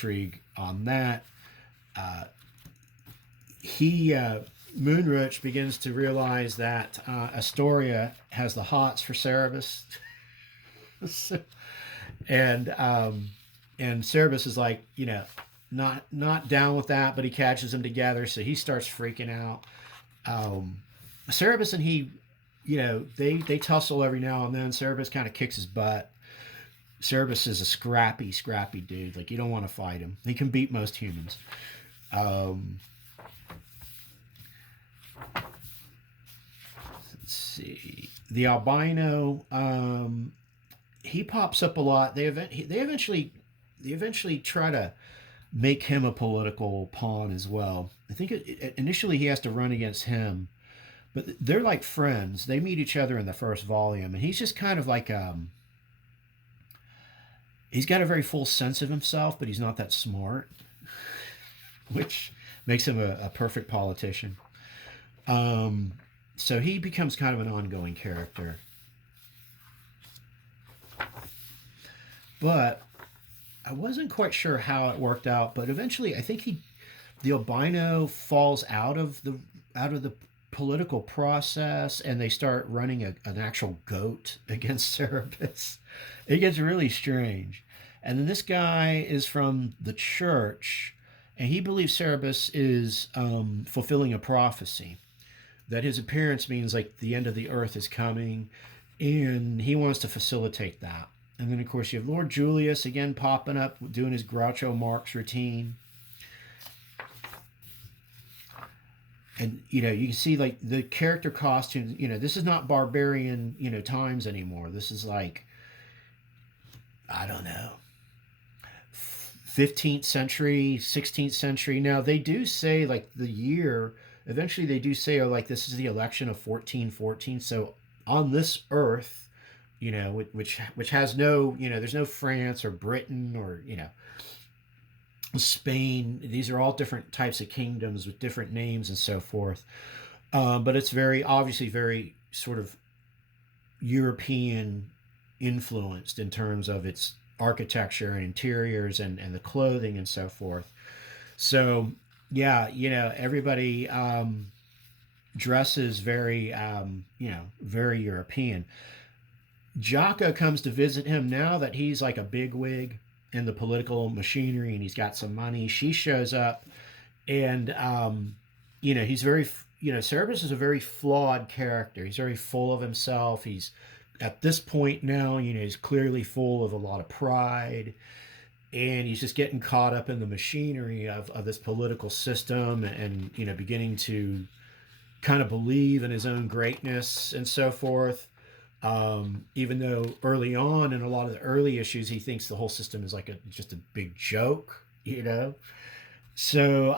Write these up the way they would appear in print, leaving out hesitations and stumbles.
intrigue on that. Moonroach begins to realize that Astoria has the hots for Cerebus. and Cerebus is like, not down with that, but he catches them together, so he starts freaking out. Cerebus and he, they tussle every now and then. Cerebus kind of kicks his butt. Cerebus is a scrappy dude. Like, you don't want to fight him. He can beat most humans. Let's see. The albino, he pops up a lot. They eventually try to make him a political pawn as well. I think initially he has to run against him, but they're like friends. They meet each other in the first volume, and he's just kind of like he's got a very full sense of himself, but he's not that smart, which makes him a perfect politician. So he becomes kind of an ongoing character. But I wasn't quite sure how it worked out, but eventually I think the albino falls out of the political process, and they start running an actual goat against Cerebus. It gets really strange. And then this guy is from the church, and he believes Cerebus is fulfilling a prophecy, that his appearance means like the end of the earth is coming, and he wants to facilitate that. And then, of course, you have Lord Julius again popping up, doing his Groucho Marx routine. And, you can see, like, the character costumes, this is not barbarian, times anymore. This is like, I don't know, 15th century, 16th century. Now, they do say, like, the year, eventually they do say, like, this is the election of 1414. So on this earth, which has no, there's no France or Britain or, Spain. These are all different types of kingdoms with different names and so forth. But it's obviously very sort of European influenced in terms of its architecture and interiors and the clothing and so forth. So, yeah, everybody dresses very, very European. Jocko comes to visit him now that he's like a bigwig in the political machinery and he's got some money. She shows up, and he's very, Cerebus is a very flawed character. He's very full of himself. He's at this point now, he's clearly full of a lot of pride, and he's just getting caught up in the machinery of this political system, and beginning to kind of believe in his own greatness and so forth. Even though early on in a lot of the early issues, he thinks the whole system is like just a big joke, So,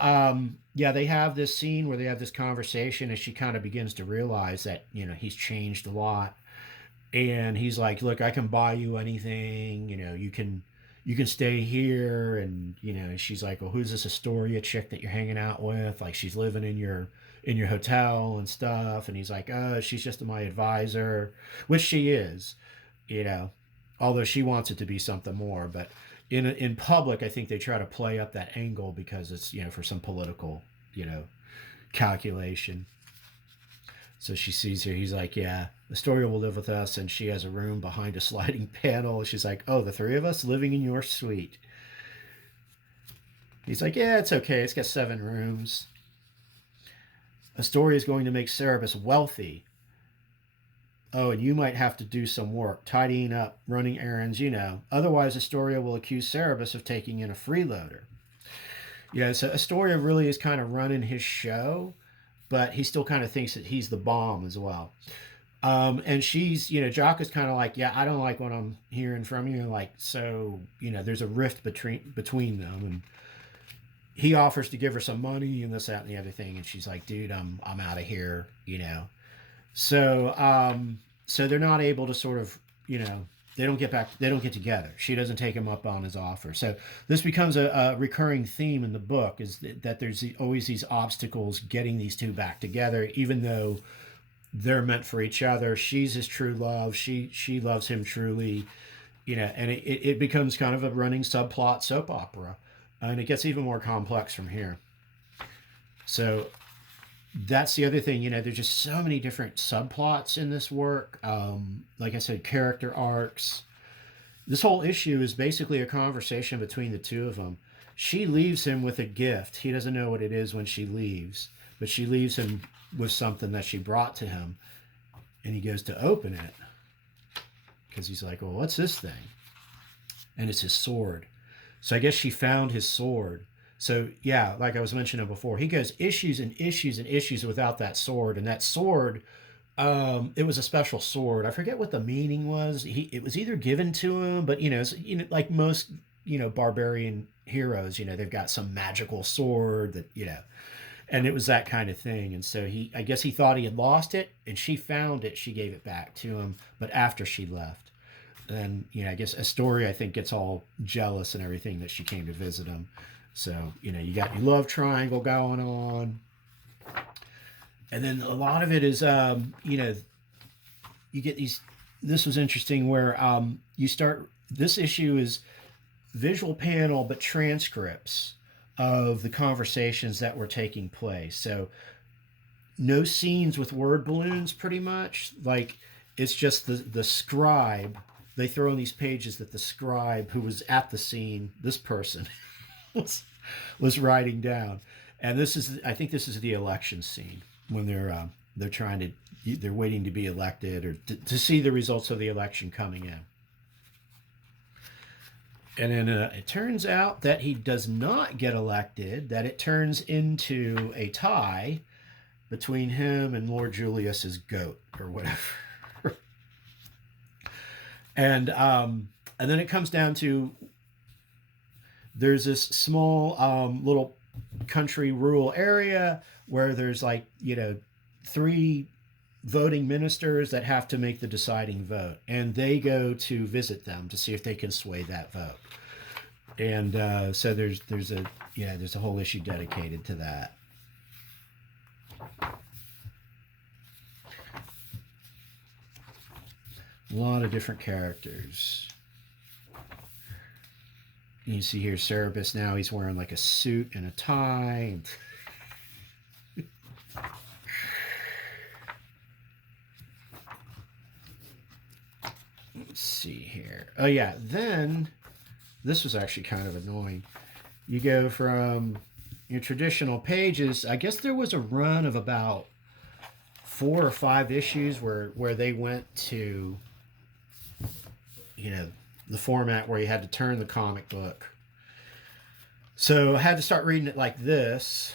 they have this scene where they have this conversation, and she kind of begins to realize that, he's changed a lot. And he's like, look, I can buy you anything, you can stay here. And, she's like, well, who's this Astoria chick that you're hanging out with? Like, she's living in your hotel and stuff. And he's like, oh, she's just my advisor, which she is, although she wants it to be something more. But in public, I think they try to play up that angle because it's, for some political, calculation. So she sees her. He's like, yeah, Astoria will live with us, and she has a room behind a sliding panel. She's like, oh, the three of us living in your suite. He's like, yeah, it's okay. It's got 7 rooms. Astoria is going to make Cerebus wealthy. Oh, and you might have to do some work, tidying up, running errands, Otherwise, Astoria will accuse Cerebus of taking in a freeloader. So Astoria really is kind of running his show, but he still kind of thinks that he's the bomb as well. And she's, Jocko's kind of like, yeah, I don't like what I'm hearing from you. Like, so, there's a rift between them. And he offers to give her some money and this, that, and the other thing. And she's like, dude, I'm out of here, So, so they're not able to sort of, they don't get together. She doesn't take him up on his offer. So this becomes a recurring theme in the book, is that there's always these obstacles getting these two back together, even though they're meant for each other. She's his true love. She loves him truly, and it becomes kind of a running subplot soap opera. And it gets even more complex from here. So that's the other thing, there's just so many different subplots in this work. Like I said, character arcs. This whole issue is basically a conversation between the two of them. She leaves him with a gift. He doesn't know what it is when she leaves, but she leaves him with something that she brought to him. And he goes to open it because he's like, well, what's this thing? And it's his sword. So I guess she found his sword. So yeah, like I was mentioning before, he goes issues and issues and issues without that sword. And that sword, it was a special sword. I forget what the meaning was. It was either given to him, but like most barbarian heroes, they've got some magical sword that and it was that kind of thing. And so I guess he thought he had lost it, and she found it. She gave it back to him, but after she left. Then I guess Astoria, I think, gets all jealous and everything that she came to visit him. So you got your love triangle going on, and then a lot of it is you get these. This was interesting where you start. This issue is visual panel, but transcripts of the conversations that were taking place. So no scenes with word balloons, pretty much. Like it's just the scribe. They throw in these pages that the scribe who was at the scene, this person, was writing down. And I think this is the election scene when they're they're waiting to be elected or to see the results of the election coming in. And then it turns out that he does not get elected, that it turns into a tie between him and Lord Julius's goat or whatever. And then it comes down to there's this small little country rural area where there's 3 voting ministers that have to make the deciding vote, and they go to visit them to see if they can sway that vote. And so there's a whole issue dedicated to that. A lot of different characters. You see here Cerebus now, he's wearing like a suit and a tie. Let's see here. Oh yeah, then this was actually kind of annoying. You go from your traditional pages. I guess there was a run of about 4 or 5 issues where they went to the format where you had to turn the comic book. So I had to start reading it like this.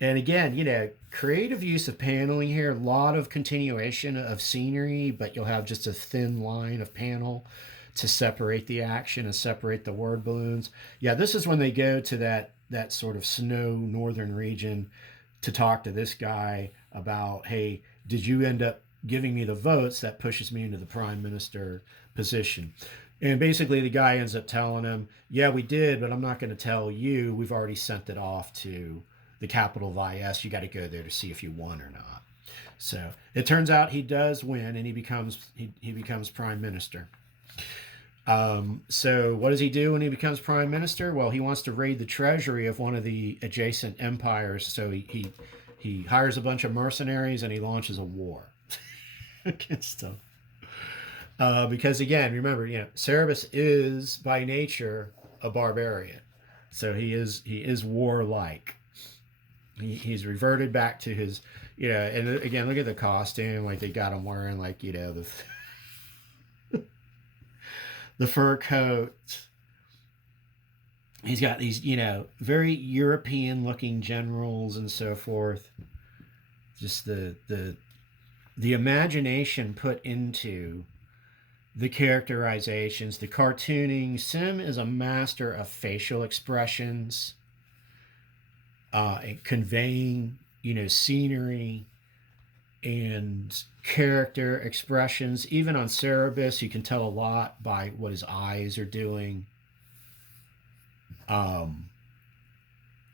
And again, creative use of paneling here. A lot of continuation of scenery, but you'll have just a thin line of panel to separate the action and separate the word balloons. Yeah, this is when they go to that sort of snow northern region to talk to this guy about, hey, did you end up giving me the votes that pushes me into the prime minister position? And basically the guy ends up telling him, yeah, we did, but I'm not going to tell you. We've already sent it off to the capital of IS. You got to go there to see if you won or not. So it turns out he does win, and he becomes prime minister. So what does he do when he becomes prime minister? Well, he wants to raid the treasury of one of the adjacent empires. So he hires a bunch of mercenaries and he launches a war against them. Because again, remember, Cerebus is by nature a barbarian, so he is warlike. He's reverted back to his, and again, look at the costume. Like they got him wearing the fur coat. He's got these, very European looking generals and so forth. Just the imagination put into the characterizations, the cartooning. Sim is a master of facial expressions, conveying, scenery and character expressions. Even on Cerebus, you can tell a lot by what his eyes are doing.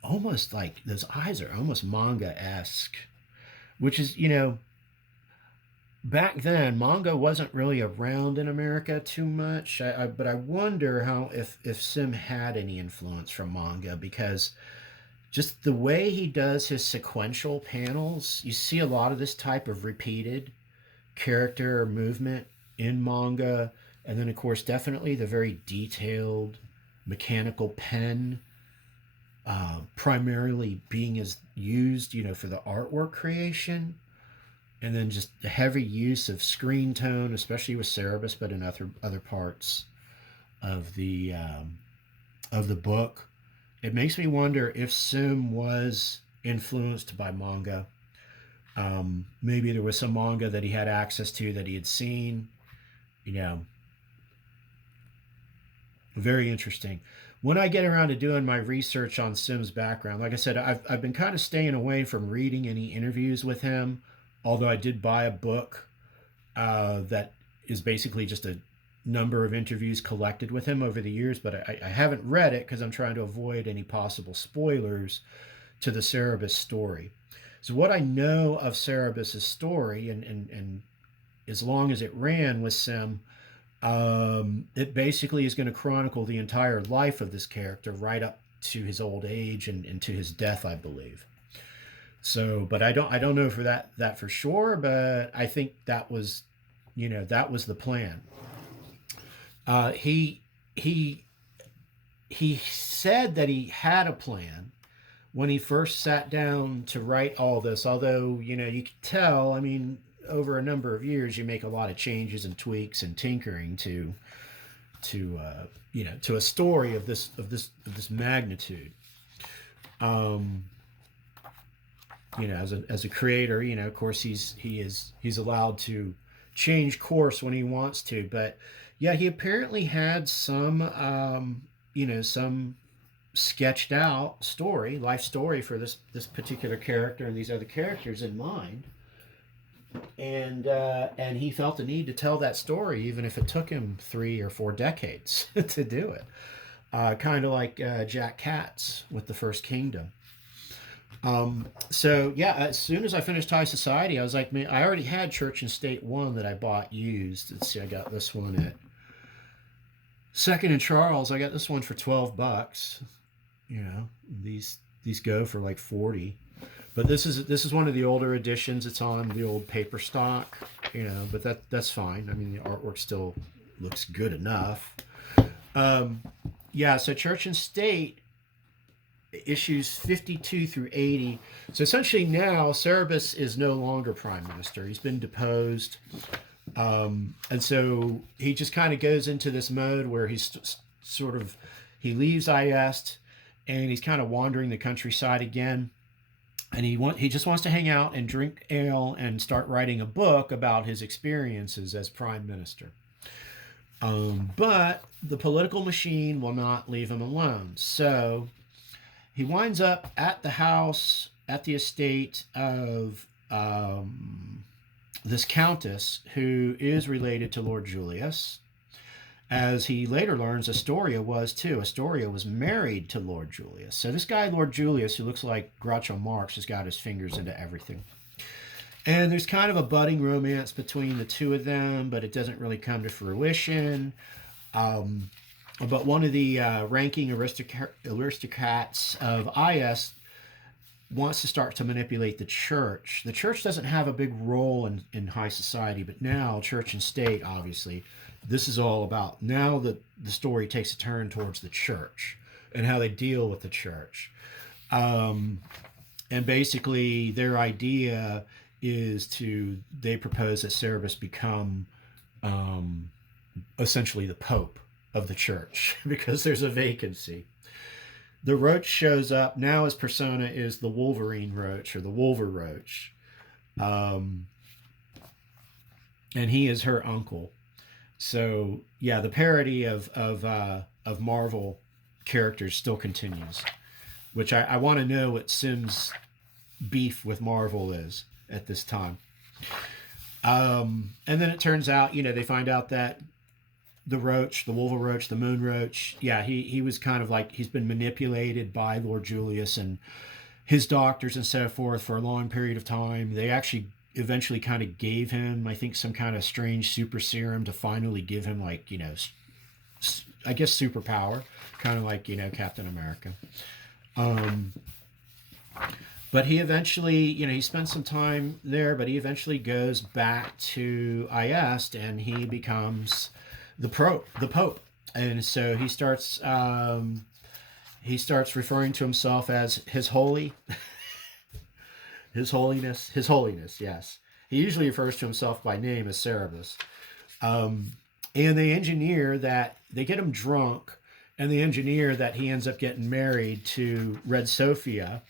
Almost like those eyes are almost manga-esque, which is, back then manga wasn't really around in America too much. But I wonder how if Sim had any influence from manga, because just the way he does his sequential panels, you see a lot of this type of repeated character movement in manga, and then of course definitely the very detailed mechanical pen, primarily being as used, for the artwork creation, and then just the heavy use of screen tone, especially with Cerebus, but in other parts of the book. It makes me wonder if Sim was influenced by manga. Maybe there was some manga that he had access to that he had seen. You know, very interesting. When I get around to doing my research on Sim's background, like I said, I've been kind of staying away from reading any interviews with him, although I did buy a book that is basically just a number of interviews collected with him over the years, but I haven't read it because I'm trying to avoid any possible spoilers to the Cerebus story. So what I know of Cerebus's story, and as long as it ran with Sim, it basically is going to chronicle the entire life of this character right up to his old age and to his death, I believe. So, but I don't know for that for sure, but I think that was the plan. He he he said that he had a plan when he first sat down to write all this. Although you could tell, I mean, over a number of years, you make a lot of changes and tweaks and tinkering to a story of this magnitude. Um, as a creator, of course he's allowed to change course when he wants to. But yeah, he apparently had some sketched out life story for this particular character and these other characters in mind, and he felt the need to tell that story, even if it took him 3 or 4 decades to do it. Kind of like Jack Katz with the First Kingdom. So yeah, as soon as I finished High Society, I was like, man, I already had Church and State 1 that I bought used. Let's see, I got this one at Second and Charles. I got this one for $12. These go for like 40. But this is one of the older editions. It's on the old paper stock, but that's fine. I mean, the artwork still looks good enough. Um, yeah, so Church and State issues 52 through 80. So essentially now Cerebus is no longer prime minister. He's been deposed. And so he just kind of goes into this mode where he leaves Iest, and he's kind of wandering the countryside again. And he just wants to hang out and drink ale and start writing a book about his experiences as prime minister. But the political machine will not leave him alone. So he winds up at the house, at the estate of this countess who is related to Lord Julius. As he later learns, Astoria was too. Astoria was married to Lord Julius. So this guy, Lord Julius, who looks like Groucho Marx, has got his fingers into everything. And there's kind of a budding romance between the two of them, but it doesn't really come to fruition. But one of the ranking aristocrats of IS wants to start to manipulate the church. The church doesn't have a big role in high society, but now church and state, obviously, this is all about. Now that the story takes a turn towards the church and how they deal with the church. And basically their idea is they propose that Cerebus become essentially the Pope of the church because there's a vacancy. The Roach shows up. Now his persona is the Wolverine Roach or the Wolver Roach. And he is her uncle. So yeah, the parody of Marvel characters still continues, which I want to know what Sim's beef with Marvel is at this time. And then it turns out, they find out that the Roach, the Wolver Roach, the Moon Roach, yeah, he was kind of like, he's been manipulated by Lord Julius and his doctors and so forth for a long period of time. They actually eventually kind of gave him, I think, some kind of strange super serum to finally give him, like, I guess superpower, kind of like, Captain America. Um, but he eventually, he spends some time there, but he eventually goes back to Iest and he becomes the Pope. And so he starts referring to himself as His Holy, His Holiness, yes. He usually refers to himself by name as Cerebus. Um, and they get him drunk, and they engineer that he ends up getting married to Red Sophia.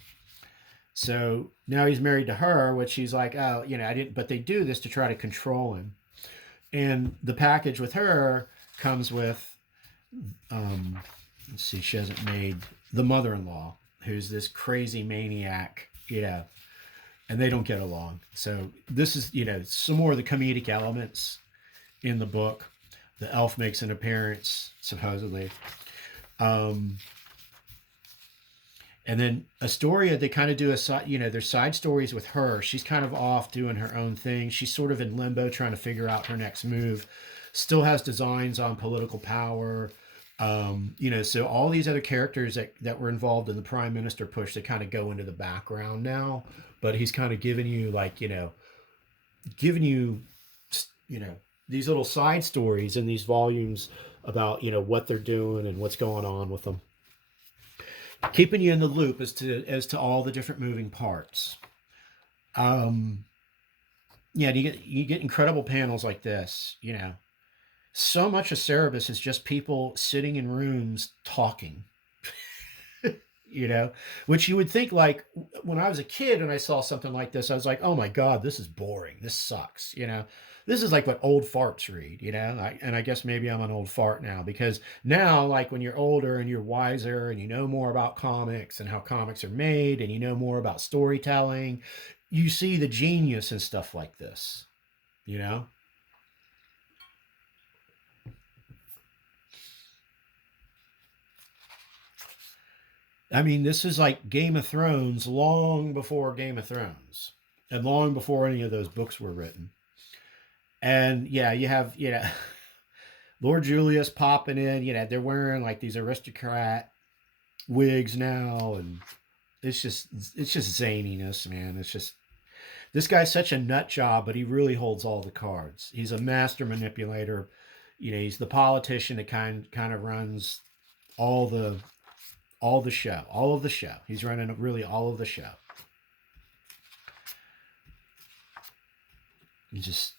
So now he's married to her, which he's like, oh, I didn't, but they do this to try to control him. And the package with her comes with, let's see, she hasn't made the mother-in-law, who's this crazy maniac, and they don't get along. So this is, some more of the comedic elements in the book. The elf makes an appearance, supposedly. And then Astoria, they kind of do there's side stories with her. She's kind of off doing her own thing. She's sort of in limbo trying to figure out her next move. Still has designs on political power. So all these other characters that were involved in the Prime Minister push, they kind of go into the background now. But he's kind of giving you these little side stories in these volumes about, what they're doing and what's going on with them, keeping you in the loop as to all the different moving parts. You get incredible panels like this. So much of Cerebus is just people sitting in rooms talking. Which you would think, like, when I was a kid and I saw something like this, I was like, oh my God, this is boring. This sucks. This is like what old farts read, and I guess maybe I'm an old fart now, because now, like, when you're older and you're wiser and you know more about comics and how comics are made and you know more about storytelling, you see the genius in stuff like this, I mean, this is like Game of Thrones long before Game of Thrones and long before any of those books were written. And yeah, you have, Lord Julius popping in, they're wearing like these aristocrat wigs now. And it's just zaniness, man. It's just, this guy's such a nut job, but he really holds all the cards. He's a master manipulator. He's the politician that kind of runs all the all of the show. He's running really all of the show. He's just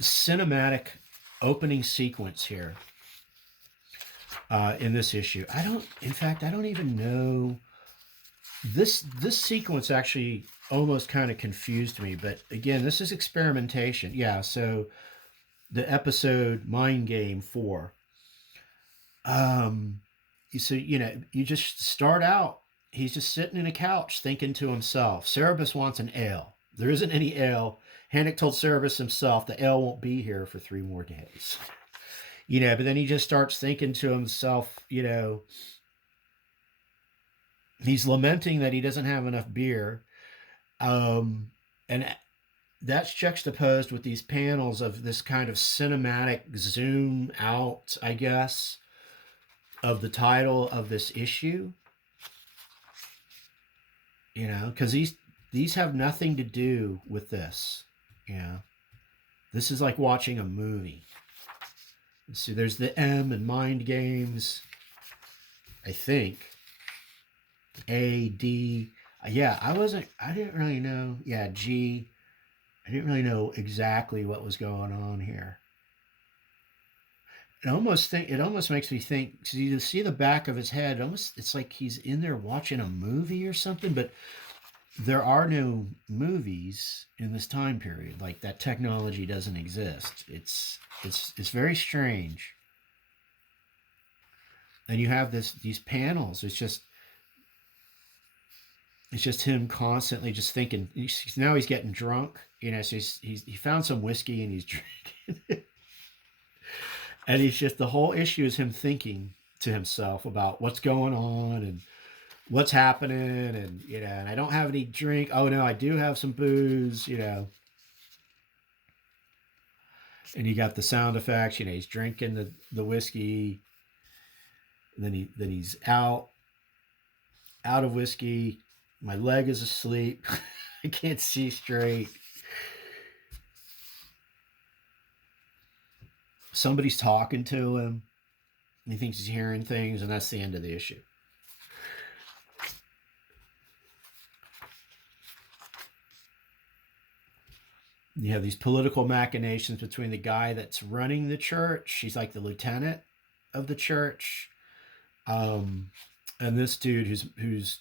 cinematic opening sequence here in this issue. I don't even know. This sequence actually almost kind of confused me, but again, this is experimentation. Yeah, so the episode Mind Game 4. So, you just start out, he's just sitting in a couch thinking to himself, Cerebus wants an ale. There isn't any ale. Hannick told Cerebus himself the ale won't be here for 3 more days. But then he just starts thinking to himself, he's lamenting that he doesn't have enough beer. And that's juxtaposed with these panels of this kind of cinematic zoom out, I guess, of the title of this issue. Because these have nothing to do with this. This is like watching a movie. So there's the M in Mind Games, I think. A, D. Yeah, I didn't really know. Yeah, G. I didn't really know exactly what was going on here. It almost makes me think. So you see the back of his head. It's like he's in there watching a movie or something. But there are no movies in this time period. Like, that technology doesn't exist. It's very strange. And you have these panels. It's just him constantly just thinking. Now he's getting drunk. So he found some whiskey and he's drinking. And he's just, the whole issue is him thinking to himself about what's going on and what's happening, and and I don't have any drink. Oh no, I do have some booze, and you got the sound effects. He's drinking the whiskey, and then he's out of whiskey. My leg is asleep. I can't see straight. Somebody's talking to him. He thinks he's hearing things, and that's the end of the issue. You have these political machinations between the guy that's running the church. He's like the lieutenant of the church, and this dude who's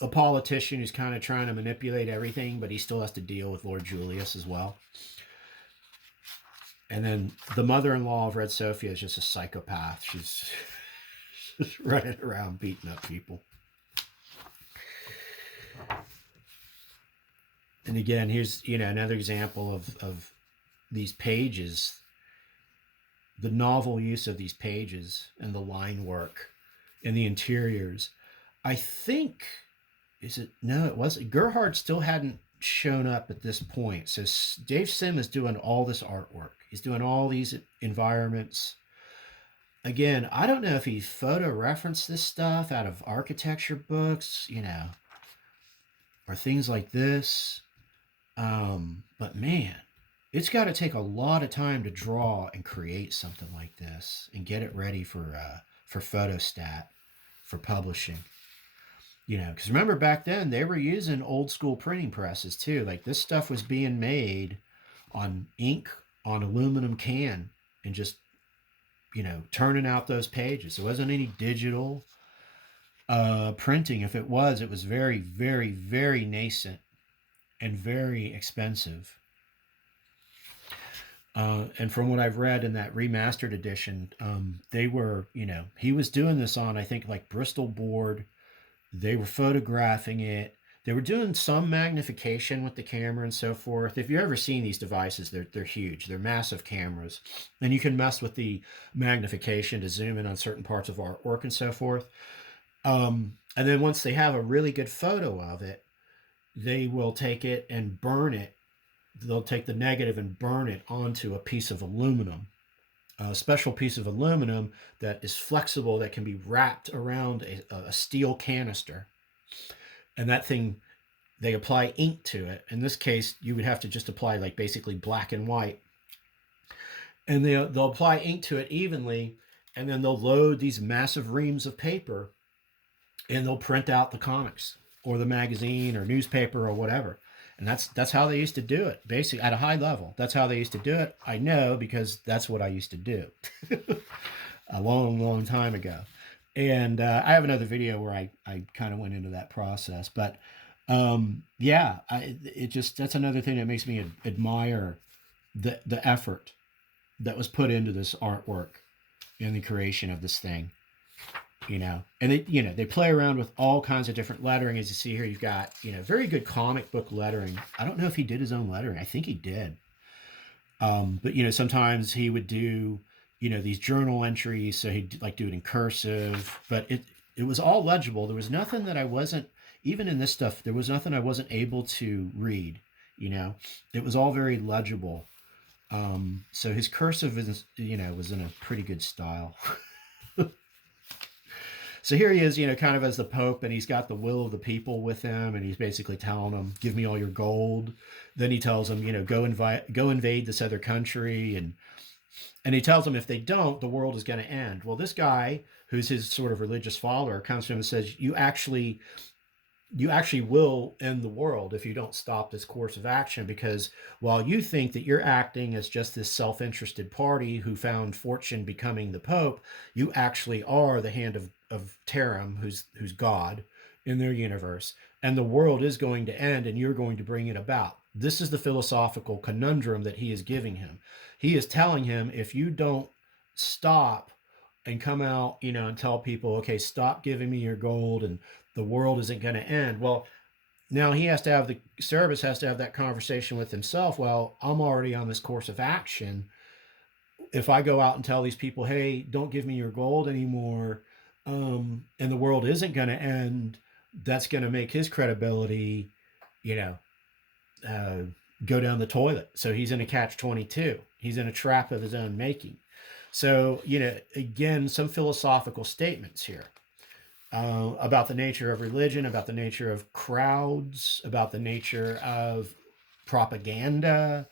a politician who's kind of trying to manipulate everything, but he still has to deal with Lord Julius as well. And then the mother-in-law of Red Sophia is just a psychopath. She's just running around beating up people. And again, here's another example of these pages, the novel use of these pages and the line work and the interiors. I think it wasn't. Gerhard still hadn't shown up at this point. So Dave Sim is doing all this artwork. He's doing all these environments. Again, I don't know if he photo referenced this stuff out of architecture books, or things like this. But man, it's got to take a lot of time to draw and create something like this and get it ready for photostat, for publishing. Because remember back then they were using old school printing presses too. Like this stuff was being made on ink on aluminum can and just turning out those pages. There wasn't any digital printing. If it was very, very, very nascent and very expensive. And from what I've read in that remastered edition, they were, he was doing this on, I think, like Bristol board. They were photographing it. They were doing some magnification with the camera and so forth. If you've ever seen these devices, they're huge. They're massive cameras. And you can mess with the magnification to zoom in on certain parts of artwork and so forth. And then once they have a really good photo of it, they will take it and burn it. They'll take the negative and burn it onto a piece of aluminum, a special piece of aluminum that is flexible, that can be wrapped around a steel canister. And that thing, they apply ink to it. In this case, you would have to just apply like basically black and white. And they'll apply ink to it evenly, and then they'll load these massive reams of paper, and they'll print out the comics or the magazine or newspaper or whatever. And that's how they used to do it, basically at a high level. That's how they used to do it. I know because that's what I used to do a long, long time ago. And I have another video where I kind of went into that process. But yeah, that's another thing that makes me admire the effort that was put into this artwork in the creation of this thing. And they play around with all kinds of different lettering. As you see here, you've got very good comic book lettering. I don't know if he did his own lettering. I think he did. But sometimes he would do these journal entries, so he'd like do it in cursive. But it was all legible. There was nothing that I wasn't, even in this stuff, there was nothing I wasn't able to read. It was all very legible. So his cursive is was in a pretty good style. So here he is, kind of as the Pope, and he's got the will of the people with him, and he's basically telling them, "Give me all your gold." Then he tells them, go invade this other country, and he tells them if they don't, the world is going to end. Well, this guy, who's his sort of religious follower, comes to him and says, "You actually will end the world if you don't stop this course of action, because while you think that you're acting as just this self-interested party who found fortune becoming the Pope, you actually are the hand of Taram, who's God in their universe, and the world is going to end, and you're going to bring it about." This is the philosophical conundrum that he is giving him. He is telling him, if you don't stop and come out, and tell people, okay, stop giving me your gold, and the world isn't going to end. Well, now Cerebus has to have that conversation with himself. Well, I'm already on this course of action. If I go out and tell these people, hey, don't give me your gold anymore, and the world isn't going to end, that's going to make his credibility, you know, uh, go down the toilet. So he's in a catch 22. He's in a trap of his own making. So, again, some philosophical statements here about the nature of religion, about the nature of crowds, about the nature of propaganda,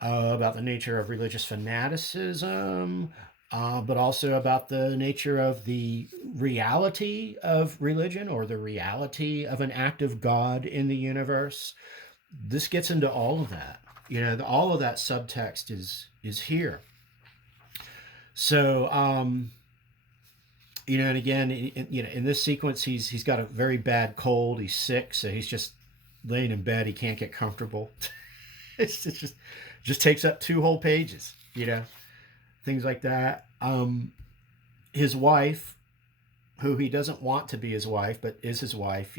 about the nature of religious fanaticism, but also about the nature of the reality of religion or the reality of an active God in the universe. This gets into all of that. All of that subtext is here. So, and again, in this sequence, he's got a very bad cold. He's sick, so he's just laying in bed. He can't get comfortable. It's just takes up 2 whole pages. Things like that. His wife, who he doesn't want to be his wife, but is his wife.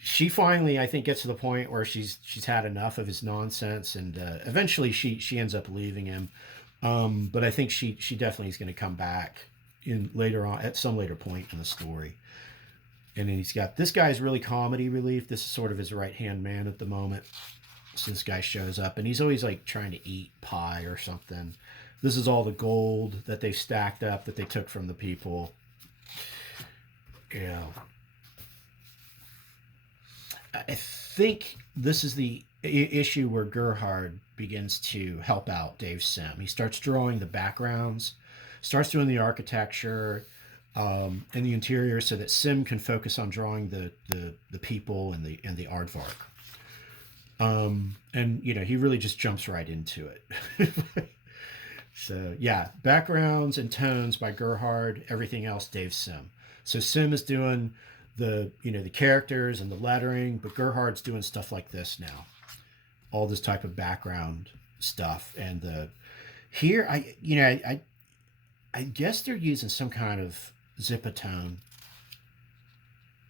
She finally, I think, gets to the point where she's had enough of his nonsense, and eventually she ends up leaving him. But I think she definitely is going to come back in later on at some later point in the story. And then he's got this guy's really comedy relief. This is sort of his right hand man at the moment. So this guy shows up, and he's always like trying to eat pie or something. This is all the gold that they stacked up that they took from the people. Yeah. I think this is the issue where Gerhard begins to help out Dave Sim. He starts drawing the backgrounds, starts doing the architecture and the interior, so that Sim can focus on drawing the people and the aardvark. And he really just jumps right into it. So yeah, backgrounds and tones by Gerhard. Everything else Dave Sim. So Sim is doing the characters and the lettering, but Gerhard's doing stuff like this now. All this type of background stuff, and here I guess they're using some kind of zipatone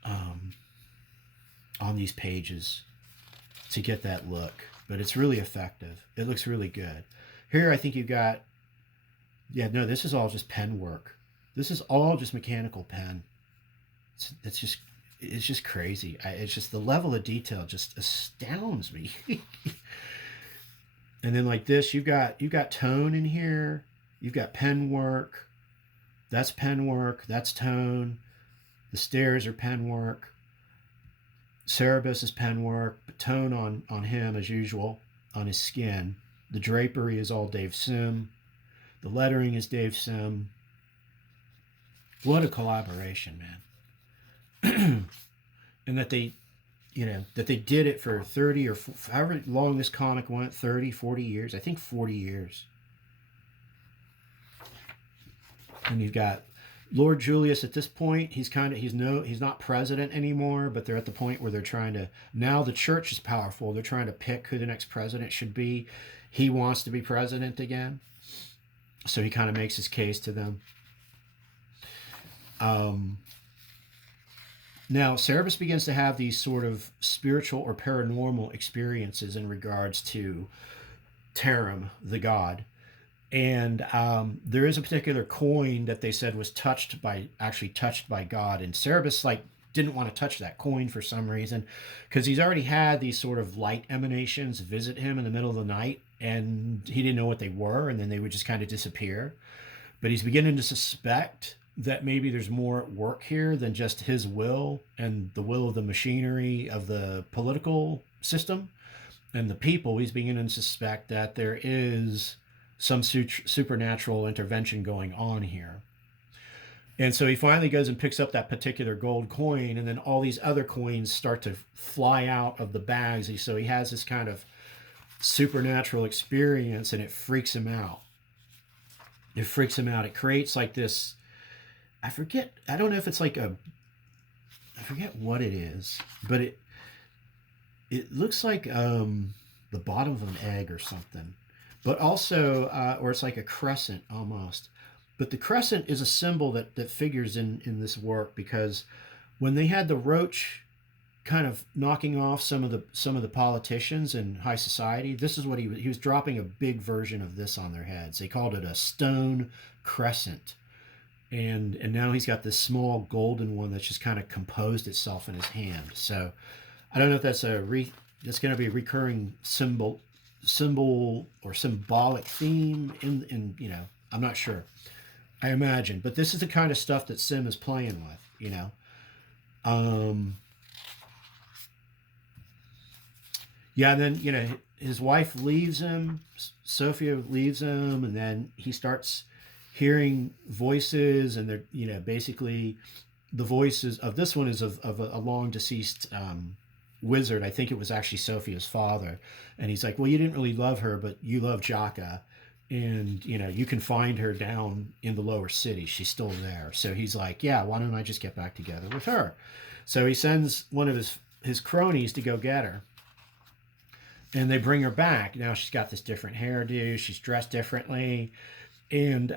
on these pages to get that look, but it's really effective. It looks really good. Here I think you've got, this is all just pen work. This is all just mechanical pen. It's just crazy. It's just the level of detail just astounds me. And then like this, you've got tone in here. You've got pen work. That's pen work. That's tone. The stairs are pen work. Cerebus is pen work, but tone on him as usual, on his skin. The drapery is all Dave Sim. The lettering is Dave Sim. What a collaboration, man. And that they did it for 30 or however long this comic went, 30, 40 years. I think 40 years. And you've got Lord Julius at this point. He's not president anymore, but they're at the point where they're trying to, now the church is powerful. They're trying to pick who the next president should be. He wants to be president again. So he kind of makes his case to them. Now, Cerebus begins to have these sort of spiritual or paranormal experiences in regards to Tarim, the god. And there is a particular coin that they said was touched by God. And Cerebus didn't want to touch that coin for some reason, because he's already had these sort of light emanations visit him in the middle of the night, and he didn't know what they were, and then they would just kind of disappear. But he's beginning to suspect that maybe there's more at work here than just his will and the will of the machinery of the political system and the people. He's beginning to suspect that there is some supernatural intervention going on here. And so he finally goes and picks up that particular gold coin, and then all these other coins start to fly out of the bags. So he has this kind of supernatural experience, and it freaks him out. It creates like this, I don't know if it's I forget what it is, but it looks like the bottom of an egg or something, but also, or it's like a crescent almost. But the crescent is a symbol that figures in this work, because when they had the roach kind of knocking off some of the politicians in high society, this is what he was dropping a big version of this on their heads. They called it a stone crescent. and now he's got this small golden one that's just kind of composed itself in his hand. So I don't know if that's that's going to be a recurring symbol or symbolic theme in I'm not sure. I imagine, but this is the kind of stuff that Sim is playing with. Um, yeah, and then his wife leaves him. Sophia leaves him, and then he starts hearing voices, and they're basically the voices of this one is of a long deceased wizard. I think it was actually Sophia's father, and he's like, well, you didn't really love her, but you love Jaka, and you can find her down in the lower city. She's still there. So he's like, yeah, why don't I just get back together with her? So he sends one of his cronies to go get her, and they bring her back. Now she's got this different hairdo, she's dressed differently, and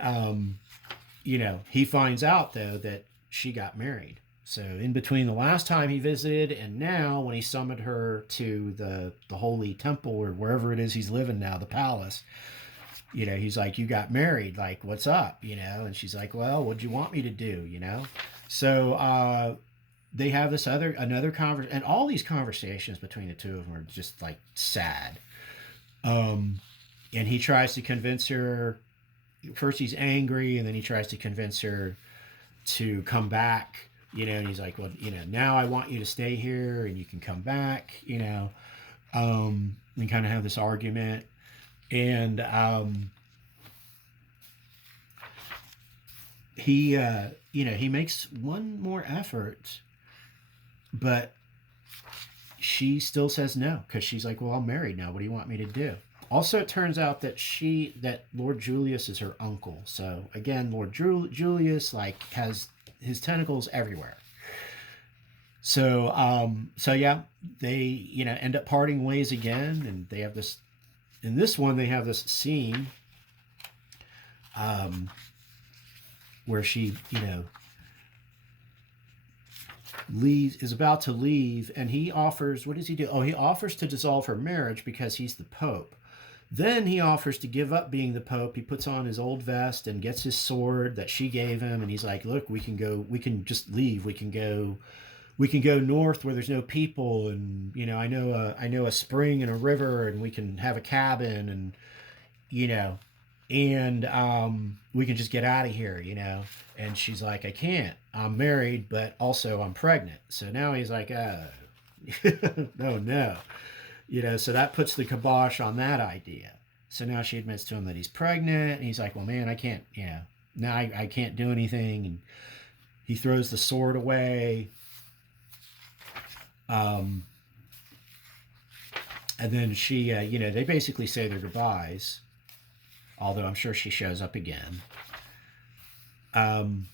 he finds out though that she got married. So in between the last time he visited and now when he summoned her to the holy temple or wherever it is he's living now, the palace, he's like, you got married, like, what's up? And she's like, well, what'd you want me to do? So they have another conversation, and all these conversations between the two of them are just like sad. And he tries to convince her. First he's angry, and then he tries to convince her to come back, and he's like, well, now I want you to stay here and you can come back, and kind of have this argument. And he makes one more effort, but she still says no, because she's like, well, I'm married now, what do you want me to do? Also, it turns out that Lord Julius is her uncle. So again, Lord Julius has his tentacles everywhere. So yeah, they end up parting ways again, and they have this. In this one, they have this scene where she is about to leave, and he offers. What does he do? Oh, he offers to dissolve her marriage because he's the Pope. Then he offers to give up being the Pope. He puts on his old vest and gets his sword that she gave him, and he's like, look, we can just leave. We can go north where there's no people, and I know a spring and a river, and we can have a cabin, and we can just get out of here, And she's like, I can't. I'm married, but also I'm pregnant. So now he's like, no. So that puts the kibosh on that idea. So now she admits to him that he's pregnant, and he's like, well, man, I can't, now I can't do anything. And he throws the sword away. And then she, they basically say their goodbyes, although I'm sure she shows up again. And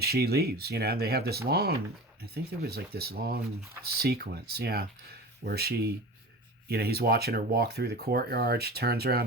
she leaves, and they have this long, I think there was like this long sequence, where she, he's watching her walk through the courtyard. She turns around